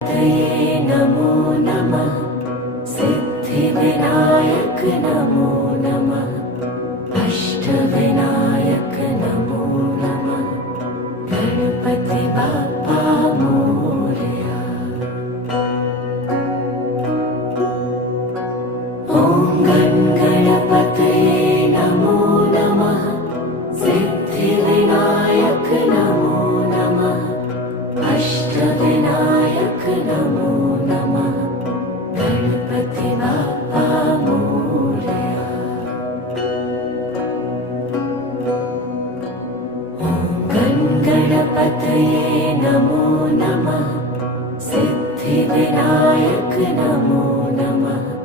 तये नमो नमः। सिद्धिविनायक नमो नमः। अष्टविनायक नमो नमः। गणपति बाप्पा मोरया। ॐ गणपतये नमो नमः। सिद्धिविनायक नमो नमः। अष्टविनायक नमो नमः। गणपति बाप्पा मोरया। ॐ गणपतये नमो नमः। सिद्धिविनायक नमो नमः।